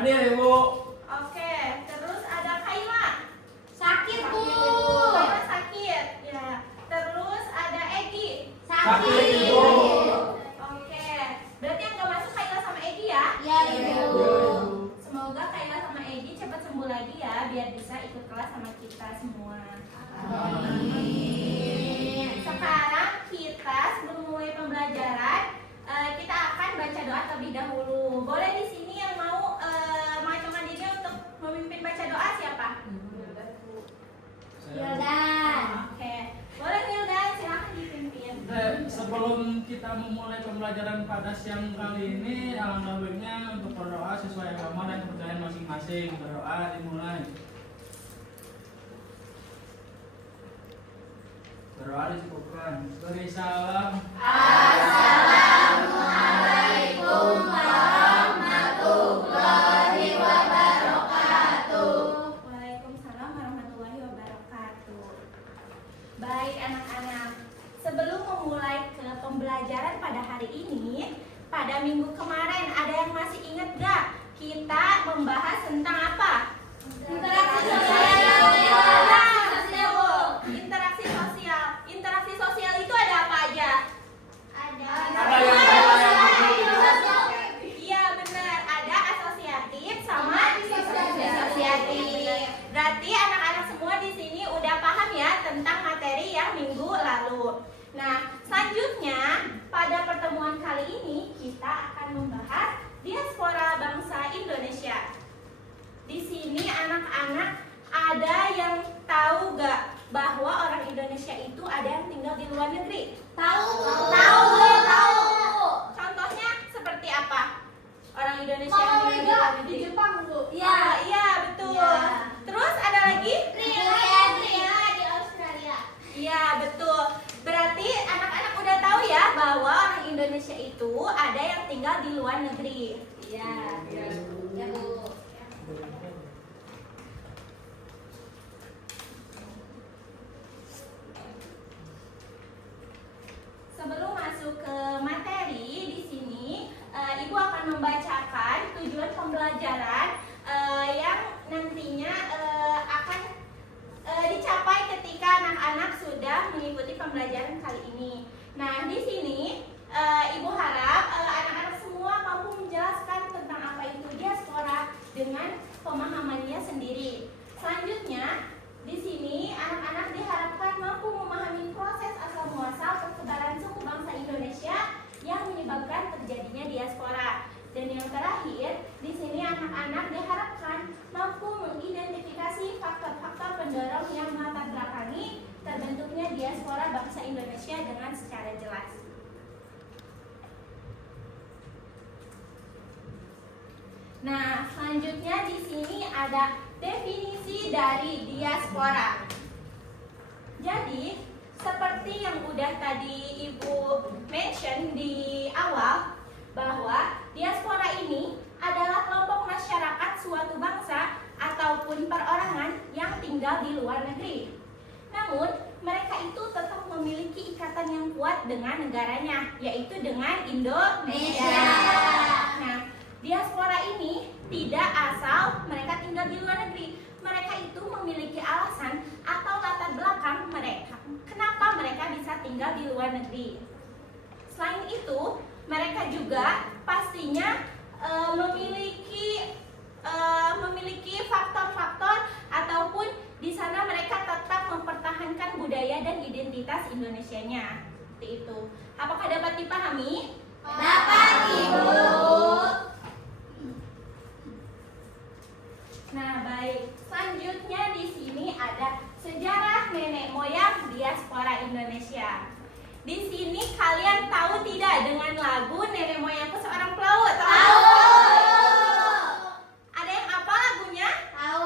Hadir Ibu. Oke, terus ada Kaila. Sakit, Bu. Kaila sakit. Ya. Terus ada Egi. Sakit, Ibu. Oke. Berarti yang nggak masuk Kaila sama Egi ya? Ya, Ibu. Semoga Kaila sama Egi cepat sembuh lagi ya, biar bisa ikut kelas sama kita semua. Sekarang kita sebelum mulai pembelajaran, kita akan baca doa terlebih dahulu. Boleh di sini yang mau mengajukan diri untuk memimpin baca doa siapa? Yoldan. Oke, boleh Hilda, silakan dipimpin. Sebelum kita memulai pembelajaran pada siang kali ini, alangkah baiknya untuk berdoa sesuai agama dan kepercayaan masing-masing. Berdoa dimulai. Berdoa dicukupkan. Beri salam. Assalamualaikum warahmatullahi wabarakatuh. Waalaikumsalam warahmatullahi wabarakatuh. Baik anak-anak, sebelum memulai ke pembelajaran pada hari ini, pada minggu kemarin ada yang masih ingat gak? Kita membahas tentang apa? Interaksi sosial. Interaksi sosial. Interaksi sosial itu ada apa aja? Iya benar, ada asosiatif sama disosiatif. Berarti anak-anak semua di sini udah paham ya tentang materi yang minggu lalu. Nah, selanjutnya pada pertemuan kali ini kita akan membahas diaspora bangsa Indonesia. Di sini anak-anak ada yang tahu gak bahwa orang Indonesia itu ada yang tinggal di luar negeri? Tahu. Contohnya seperti apa? Orang Indonesia yang tinggal di luar negeri. Di Jepang, Bu. Iya betul. Iya. Terus ada lagi? Pria di Australia. Iya betul. Berarti anak-anak udah tahu ya bahwa orang Indonesia itu ada yang tinggal di luar negeri. Iya. Ya, Bu. Sebelum masuk ke materi di sini, Ibu akan membacakan tujuan pembelajaran yang nantinya akan dicapai ketika anak-anak sudah mengikuti pembelajaran kali ini. Nah, di sini Ibu harap anak-anak semua mampu menjelaskan tentang apa itu diaspora dengan pemahamannya sendiri. Selanjutnya, di sini anak-anak diharapkan mampu memahami proses asal muasal persebaran suku bangsa Indonesia yang menyebabkan terjadinya diaspora. Dan yang terakhir, di sini anak-anak diharapkan mampu mengidentifikasi faktor-faktor pendorong yang melatar belakangi terbentuknya diaspora bangsa Indonesia dengan secara jelas. Nah, selanjutnya di sini ada definisi dari diaspora. Jadi, seperti yang udah tadi Ibu mention di awal, bahwa diaspora ini adalah kelompok masyarakat suatu bangsa ataupun perorangan yang tinggal di luar negeri. Namun, mereka itu tetap memiliki ikatan yang kuat dengan negaranya, yaitu dengan Indonesia. Nah, diaspora ini tidak asal mereka tinggal di luar negeri. Mereka itu memiliki alasan atau latar belakang mereka kenapa mereka bisa tinggal di luar negeri. Selain itu, mereka juga pastinya memiliki faktor-faktor ataupun di sana mereka tetap mempertahankan budaya dan identitas Indonesianya. Seperti itu. Apakah dapat dipahami? Dapat, Ibu. Nah, baik. Selanjutnya di sini ada sejarah nenek moyang diaspora Indonesia. Di sini kalian tahu tidak dengan lagu Nenek Moyangku Seorang Pelaut? Tahu. Ada yang apa lagunya? Tahu.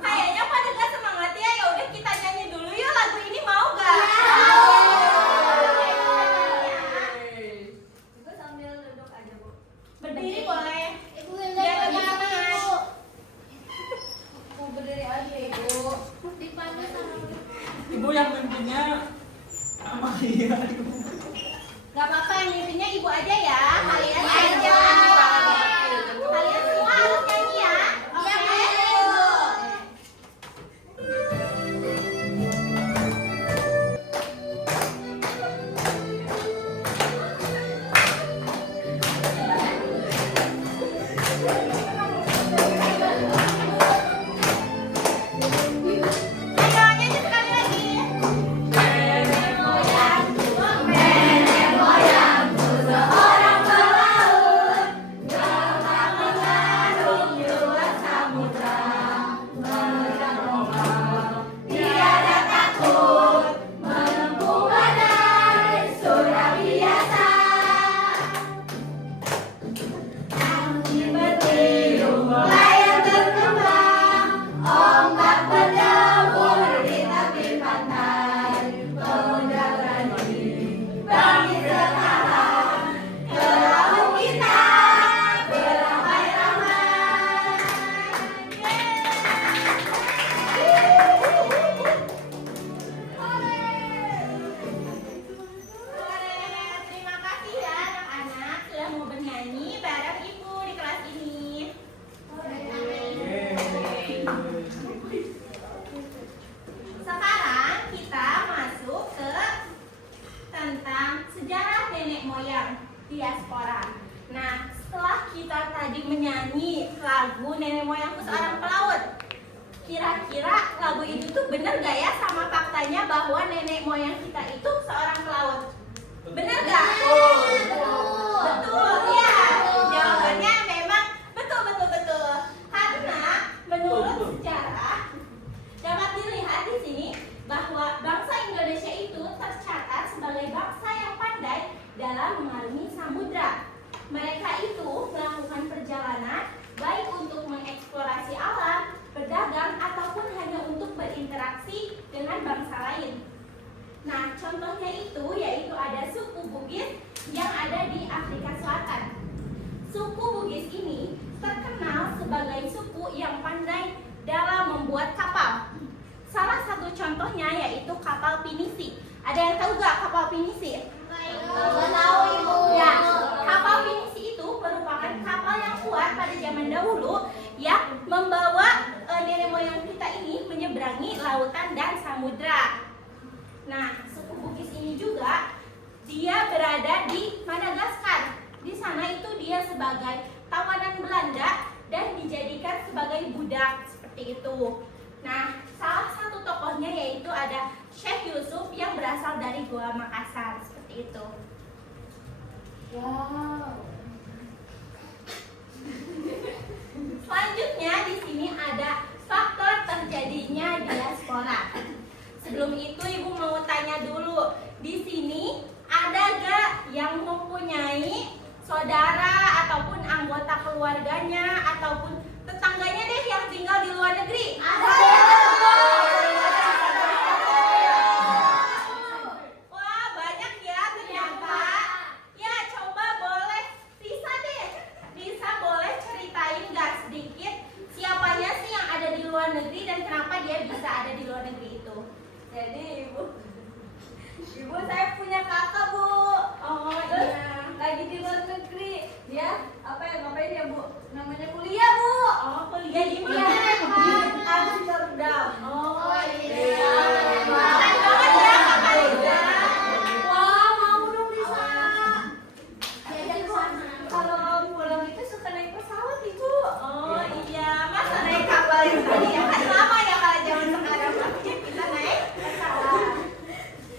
Kayaknya pada gak semangat ya. Ya udah kita nyanyi dulu yuk lagu ini, mau gak? Ibu sambil duduk aja, Bu. Berdiri boleh. Ibu Biar lebih semangat. Mau berdiri aja, Ibu. Dipanggil sama Ibu yang pimpinnya apa iya? diaspora. Nah, setelah kita tadi menyanyi lagu Nenek Moyangku Seorang Pelaut, kira-kira lagu itu tuh bener gak ya sama faktanya bahwa nenek moyang kita itu seorang pelaut? Bener gak? Betul, ya. Jawabannya memang betul. Karena menurut sejarah dapat dilihat di sini bahwa bangsa Indonesia itu tercatat sebagai bangsa yang pandai dalam mengarungi samudra. Mereka itu melakukan perjalanan baik untuk mengeksplorasi alam, berdagang, ataupun hanya untuk berinteraksi dengan bangsa lain. Nah, contohnya itu yaitu ada suku Bugis yang ada di Afrika Selatan. Suku Bugis ini terkenal sebagai suku yang pandai dalam membuat kapal. Salah satu contohnya yaitu kapal pinisi. Ada yang tahu gak kapal pinisi? Tahu Ibu. Ya, kapal pinisi itu merupakan kapal yang kuat pada zaman dahulu yang membawa nenek moyang kita ini menyeberangi lautan dan samudra. Nah, suku Bugis ini juga dia berada di Madagaskar. Di sana itu dia sebagai tawanan Belanda dan dijadikan sebagai budak seperti itu. Nah, salah satu tokohnya yaitu ada Syekh Yusuf yang berasal dari Goa Makassar seperti itu. Wow. Selanjutnya di sini ada faktor terjadinya diaspora. Sebelum itu Ibu mau tanya dulu, di sini ada gak yang mempunyai saudara ataupun anggota keluarganya ataupun tetangganya deh yang tinggal di luar negeri? Ada. Wah, banyak ya ternyata. Ya, coba boleh Risa deh. Risa boleh ceritain gak sedikit siapanya sih yang ada di luar negeri dan kenapa dia bisa ada di luar negeri itu? Jadi Ibu saya punya kakak Bu. Oh Terus iya. lagi di luar negeri. Dia ngapain ya Bu? Namanya kuliah Bu. Oh, kuliah di mana? Di Amsterdam. Oh iya. Iya. Keren banget ya Kakak Risa. Wah, mau dong bisa. Jadi kalau pulang itu suka naik pesawat Ibu. Oh iya, masa naik kapal yang tadi ya kan lama ya kalau zaman sekarang makanya kita naik pesawat.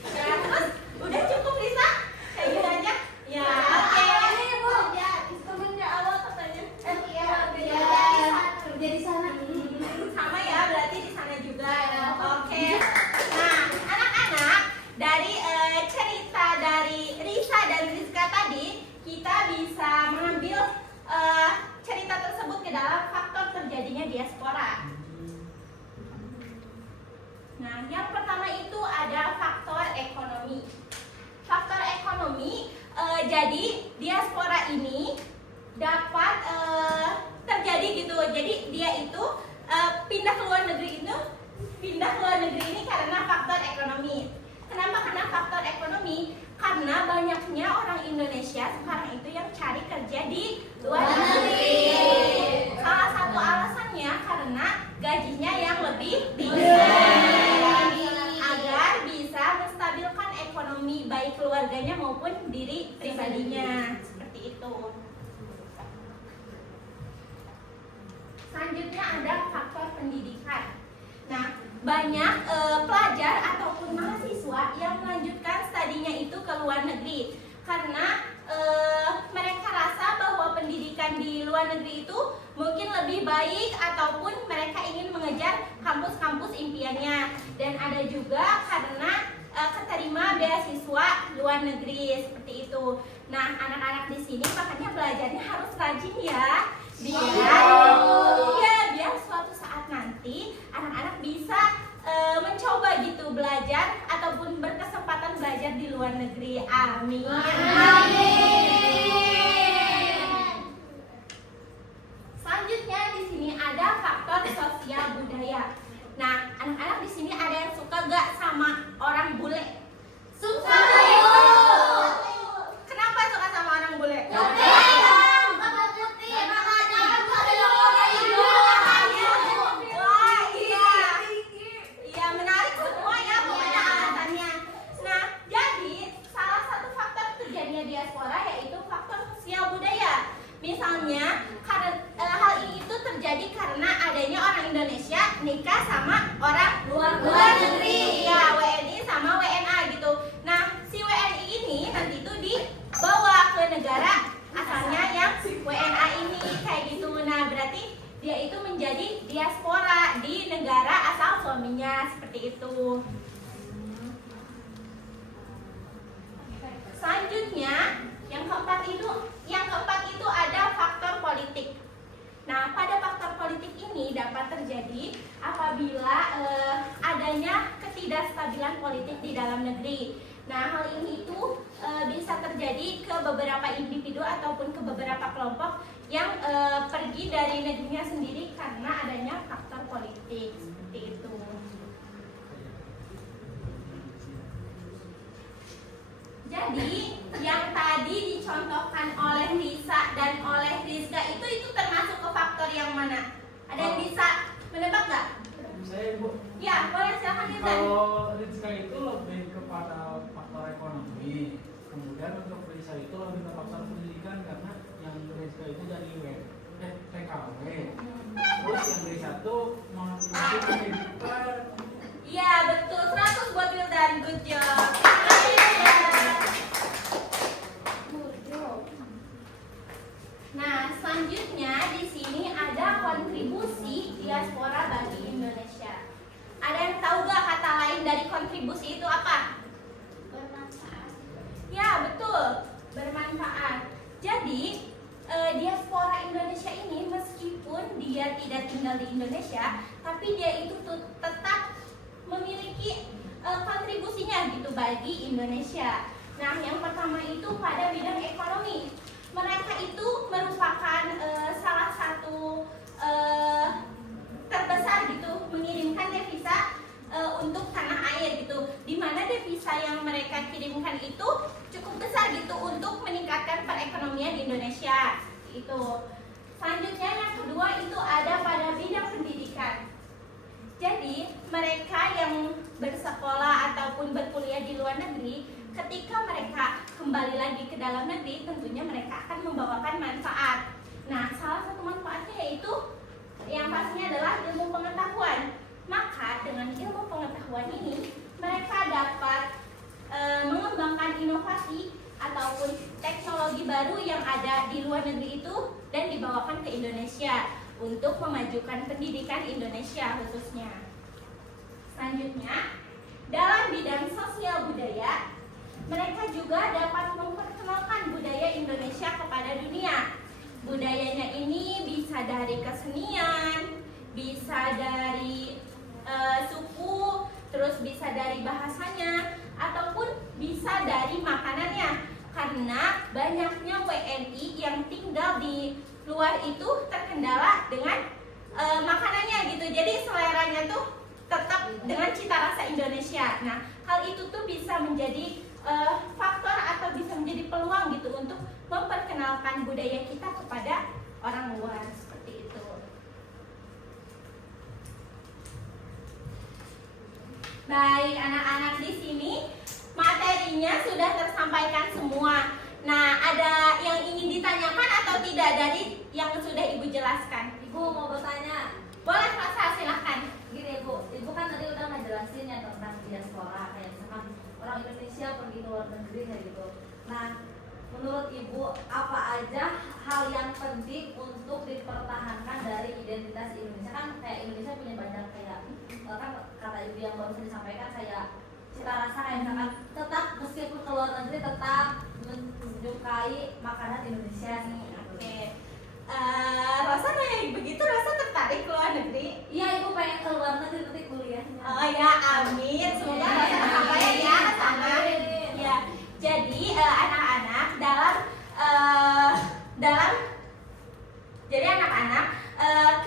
Ya terus udah cukup Risa? Kayak gitu aja? Ya oke. Ini Bu, ya temennya awal katanya. Iya. Kerja di sana. Sama ya berarti di sana juga. Oke. Nah anak-anak dari cerita dari Risa dan Rizka tadi kita bisa mengambil cerita tersebut ke dalam faktor terjadinya diaspora. Nah yang pertama itu ada faktor ekonomi. Faktor ekonomi jadi diaspora ini dapat terjadi gitu. Jadi dia itu pindah ke luar negeri ini karena faktor ekonomi. Kenapa karena faktor ekonomi? Karena banyaknya orang Indonesia sekarang itu yang cari kerja di luar negeri. Salah satu alasannya karena gajinya yang lebih tinggi agar bisa menstabilkan ekonomi baik keluarganya maupun diri pribadinya. Seperti itu. Selanjutnya ada faktor pendidikan. Nah, banyak pelajar ataupun mahasiswa yang melanjutkan studinya itu ke luar negeri karena mereka rasa bahwa pendidikan di luar negeri itu mungkin lebih baik ataupun mereka ingin mengejar kampus-kampus impiannya. Dan ada juga karena keterima beasiswa luar negeri seperti itu. Nah, anak-anak di sini makanya belajarnya harus rajin ya. Biar suatu saat nanti anak-anak bisa mencoba gitu belajar ataupun berkesempatan belajar di luar negeri. Amin. Selanjutnya di sini ada faktor sosial budaya. Nah, anak-anak di sini ada yang suka gak sama orang bule? Suka. Kenapa suka sama orang bule? Wah, iya menarik semua ya pokoknya alasannya. Nah, jadi salah satu faktor terjadinya diaspora yaitu nikah sama orang Luar negeri. Ya, WNI sama WNA gitu. Nah, si WNI ini nanti tuh dibawa ke negara asalnya yang WNA ini kayak gitu. Nah, berarti dia itu menjadi diaspora di negara asal suaminya seperti itu. Selanjutnya, yang keempat itu ada faktor politik. Nah, pada faktor politik ini dapat terjadi apabila adanya ketidakstabilan politik di dalam negeri. Nah, hal ini itu bisa terjadi ke beberapa individu ataupun ke beberapa kelompok yang pergi dari negerinya sendiri karena adanya faktor politik seperti itu. Jadi, yang tadi dicontohkan oleh Lisa dan oleh Rizka itu termasuk ke faktor yang mana? Ada yang bisa menebak nggak? Saya Bu, Ya, boleh silakan Rizka. kalau Rizka itu lebih kepada faktor ekonomi, kemudian untuk Lisa itu lebih ke faktor pendidikan karena yang Rizka itu dari TKW, terus yang Lisa tuh masuk pendidikan. Iya, betul. 100 buat Wildan. Good job. Nah, selanjutnya di sini ada kontribusi diaspora bagi Indonesia. Ada yang tahu gak kata lain dari kontribusi itu apa? Bermanfaat. Ya, betul. Bermanfaat. Jadi, diaspora Indonesia ini meskipun dia tidak tinggal di Indonesia, tapi dia itu tetap memiliki kontribusinya gitu bagi Indonesia. Nah, yang pertama itu pada bidang ekonomi. Mereka itu merupakan salah satu terbesar gitu mengirimkan devisa untuk tanah air gitu. Di mana devisa yang mereka kirimkan itu cukup besar gitu untuk meningkatkan perekonomian di Indonesia. Itu. Selanjutnya yang kedua itu ada pada bidang pendidikan. Jadi mereka yang bersekolah ataupun berkuliah di luar negeri, ketika mereka kembali lagi ke dalam negeri, tentunya mereka akan membawakan manfaat. Nah, salah satu manfaatnya yaitu yang pastinya adalah ilmu pengetahuan. Maka dengan ilmu pengetahuan ini, mereka dapat mengembangkan inovasi ataupun teknologi baru yang ada di luar negeri itu dan dibawakan ke Indonesia untuk memajukan pendidikan Indonesia khususnya. Selanjutnya, dalam bidang sosial budaya, mereka juga dapat memperkenalkan budaya Indonesia kepada dunia. Budayanya ini bisa dari kesenian, bisa dari suku, terus bisa dari bahasanya, ataupun bisa dari makanannya. Karena banyaknya WNI yang tinggal di luar itu terkendala dengan makanannya gitu. Jadi seleranya tuh tetap dengan cita rasa Indonesia. Nah, hal itu tuh bisa menjadi faktor atau bisa menjadi peluang gitu untuk memperkenalkan budaya kita kepada orang luar seperti itu. Baik, anak-anak, di sini materinya sudah tersampaikan semua. Nah, ada yang ingin ditanyakan atau tidak dari yang sudah Ibu jelaskan? Ibu mau bertanya. Boleh, Rasa, silahkan. Gini Ibu kan tadi udah ngejelasin ya tentang diaspora, kayak misalkan orang Indonesia pergi ke luar negeri kayak gitu. Nah, menurut Ibu apa aja hal yang penting untuk dipertahankan dari identitas Indonesia? Kan kayak Indonesia punya banyak kayak kan kata Ibu yang baru disampaikan kayak cita rasa kayak misalkan tetap meskipun ke luar negeri tetap menyukai makanan Indonesia nih. Oke. Rasa kayak begitu, Rasa tertarik ke luar negeri? Iya, Ibu pengen ke luar negeri nanti kuliahnya. Oh ya, amin. Semoga Rasa tercapai ya sama. Ya. Jadi anak-anak jadi anak-anak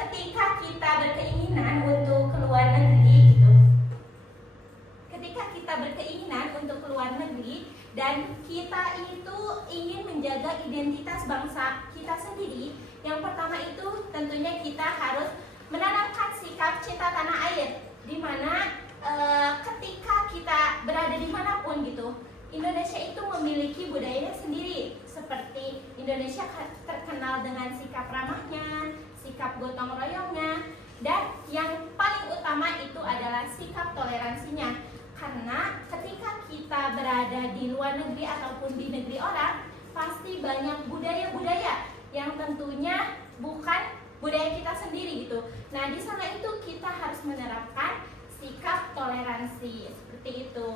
ketika kita berkeinginan untuk keluar negeri gitu. Ketika kita berkeinginan untuk keluar negeri dan kita itu ingin menjaga identitas bangsa kita sendiri, yang pertama itu tentunya kita harus menanamkan sikap cinta tanah air, di mana ketika kita berada dimanapun gitu, Indonesia itu memiliki budayanya sendiri. Seperti Indonesia terkenal dengan sikap ramahnya, sikap gotong royongnya. Dan yang paling utama itu adalah sikap toleransinya. Karena ketika kita berada di luar negeri ataupun di negeri orang, pasti banyak budaya-budaya yang tentunya bukan budaya kita sendiri gitu. Nah, di sana itu kita harus menerapkan sikap toleransi seperti itu.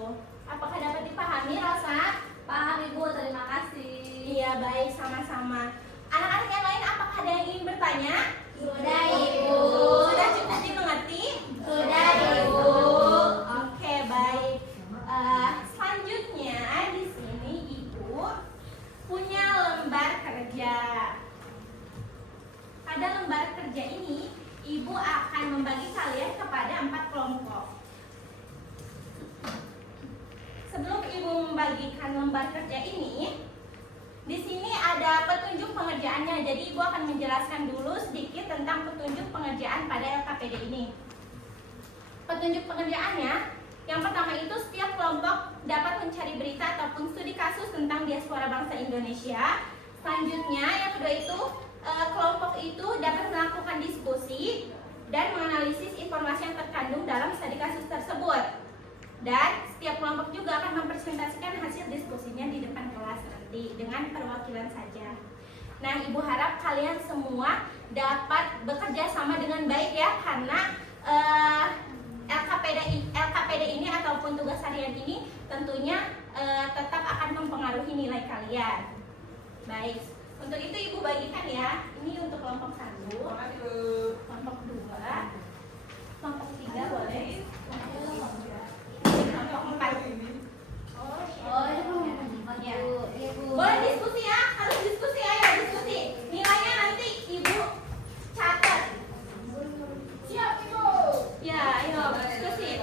Apakah dapat dipahami, Rosa? Paham Ibu, terima kasih. Iya, baik, sama-sama. Anak-anak yang lain apakah ada yang ingin bertanya? Sudah Ibu. Sudah cukup dimengerti? Sudah Ibu. Oke, baik. Selanjutnya di sini Ibu punya lembar kerja. Pada lembar kerja ini, Ibu akan membagi kalian kepada 4 kelompok. Sebelum Ibu membagikan lembar kerja ini, di sini ada petunjuk pengerjaannya. Jadi Ibu akan menjelaskan dulu sedikit tentang petunjuk pengerjaan pada LKPD ini. Petunjuk pengerjaannya, yang pertama itu setiap kelompok dapat mencari berita ataupun studi kasus tentang diaspora bangsa Indonesia. Selanjutnya, yang kedua itu kelompok itu dapat melakukan diskusi dan menganalisis informasi yang terkandung dalam studi kasus tersebut. Dan setiap kelompok juga akan mempresentasikan hasil diskusinya di depan kelas nanti dengan perwakilan saja. Nah, Ibu harap kalian semua dapat bekerja sama dengan baik ya, karena LKPD ini ataupun tugas harian ini tentunya tetap akan mempengaruhi nilai kalian. Baik, untuk itu Ibu bagikan ya. Ini untuk kelompok 1, kelompok 2, kelompok 3 boleh, kelompok 4. Oh, Ya. Ibu. Boleh diskusi ya, harus diskusi, ayo diskusi. Nilainya nanti Ibu catat. Siap Ibu. Ya, ayo diskusi.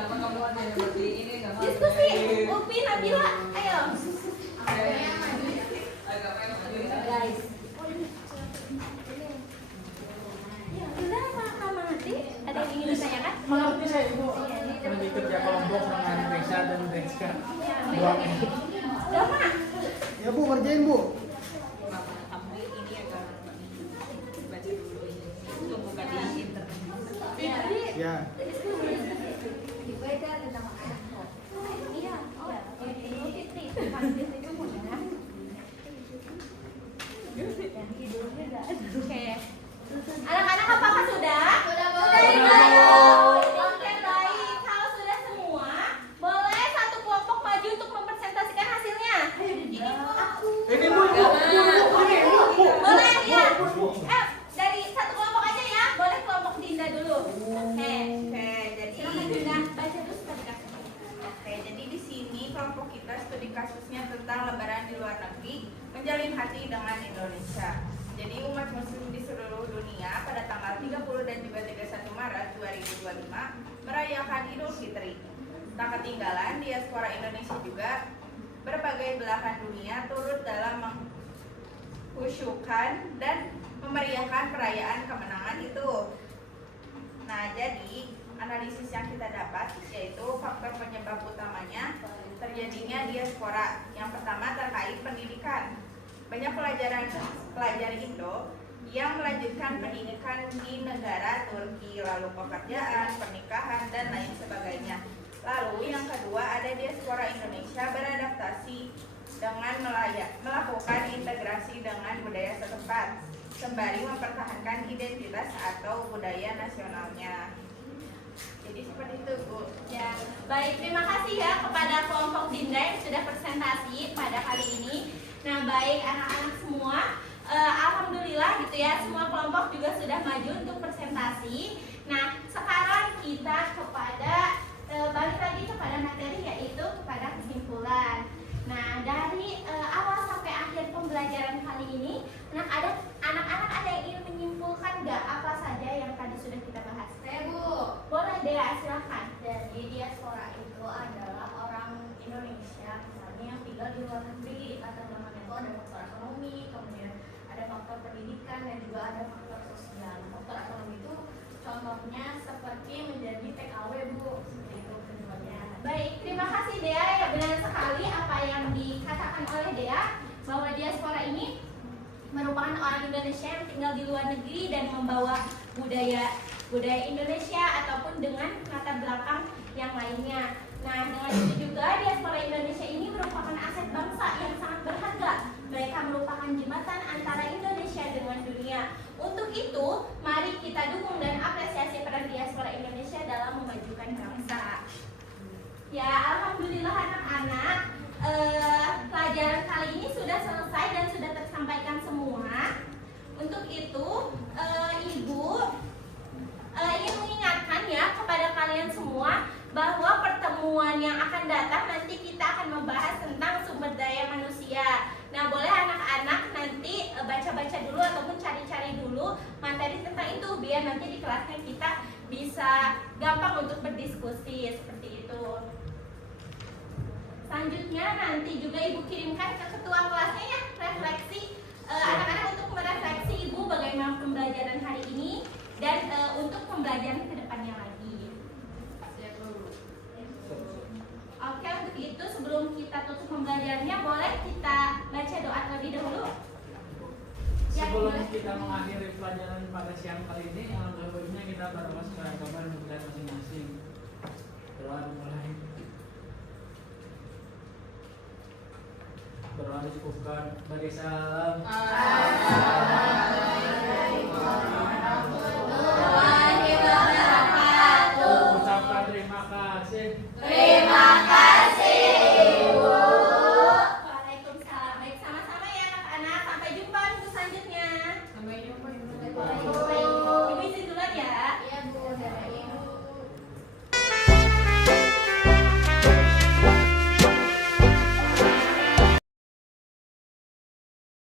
Diskusi, Upi, Nabila, ayo. Guys. Ya, udah Kak Mahati, ada yang ingin ditanyakan? Mengerti saya Ibu. Lebih kerja kelompok dengan Reza dan Rizka. Buat Udah, Mak. Ya Bu, kerjain Bu. Ya. Ibu itu tentang makanan. Iya, oh, Ibu Fitri, pasti itu ya. Oke. Anak-anak apakah sudah? Sudah, Bu. Oke, baik. Kalau sudah semua, boleh satu kelompok maju untuk mempresentasikan hasilnya. ini Bu, Bu. Boleh ya. Dari satu kelompok aja ya. Boleh kelompok Dinda dulu. Oke. Jadi Silakan Dinda baca dulu studi kasus. jadi di sini kelompok kita studi kasusnya tentang lebaran di luar negeri menjalin hati dengan Indonesia. Jadi umat muslim di seluruh dunia pada tanggal 30 dan juga 31 Maret 2025 merayakan Idul Fitri. Tak ketinggalan diaspora Indonesia juga berbagai belahan dunia turut dalam menghusyukan dan memeriahkan perayaan kemenangan itu. Nah, jadi analisis yang kita dapat yaitu faktor penyebab utamanya terjadinya diaspora. Yang pertama terkait pendidikan. Banyak pelajar Indo yang melanjutkan pendidikan di negara Turki, lalu pekerjaan, pernikahan, dan lain sebagainya. Lalu yang kedua ada diaspora Indonesia beradaptasi dengan melakukan integrasi dengan budaya setempat, sembari mempertahankan identitas atau budaya nasionalnya. Jadi seperti itu Bu. Ya, baik, terima kasih ya kepada kelompok Dinda yang sudah presentasi pada kali ini. Nah, baik anak-anak semua, alhamdulillah gitu ya, semua kelompok juga sudah maju untuk presentasi. Nah, sekarang kita kepada balik lagi kepada materi, yaitu kepada kesimpulan. Nah, dari awal sampai akhir pembelajaran kali ini, anak-anak ada yang ingin menyimpulkan nggak apa saja yang tadi sudah kita bahas? Saya Bu. Boleh Dea, silakan. Jadi diaspora itu adalah orang Indonesia misalnya yang tinggal di luar negeri. Kata namanya itu ada faktor ekonomi, kemudian ada faktor pendidikan, dan juga ada faktor sosial. Faktor ekonomi itu contohnya seperti menjadi TKW Bu. Seperti itu contohnya. Baik, terima kasih Dea. Ya, benar sekali apa yang dikatakan oleh Dea bahwa diaspora ini merupakan orang Indonesia yang tinggal di luar negeri dan membawa budaya Indonesia ataupun dengan latar belakang yang lainnya. Nah, dengan itu juga diaspora Indonesia ini merupakan aset bangsa yang sangat berharga. Mereka merupakan jembatan antara Indonesia dengan dunia. Untuk itu, mari kita dukung dan apresiasi peran diaspora Indonesia dalam memajukan bangsa. Ya, alhamdulillah anak-anak, pelajaran kali ini sudah selesai dan sudah tersampaikan semua. Untuk itu, Ibu ingin mengingatkan ya kepada kalian semua bahwa pertemuan yang akan datang nanti kita akan membahas tentang sumber daya manusia. Nah, boleh anak-anak nanti baca-baca dulu ataupun cari-cari dulu materi tentang itu biar nanti di kelasnya kita bisa gampang untuk berdiskusi seperti itu. Selanjutnya nanti juga Ibu kirimkan ke ketua kelasnya ya refleksi anak-anak untuk merefleksi Ibu bagaimana pembelajaran hari ini dan untuk pembelajaran ke depannya lagi. Oke, untuk itu sebelum kita tutup pembelajarannya boleh kita baca doa terlebih dahulu. Sebelum kita mengakhiri pelajaran pada siang kali ini, alangkah baiknya kita berdoa supaya kabar kita masing-masing. Doa mulai. Doa disebutkan bagi salam. Ucapkan terima kasih. Terima kasih Ibu. Waalaikumsalam. Baik, sama-sama ya anak-anak. Sampai jumpa minggu selanjutnya. Sampai jumpa.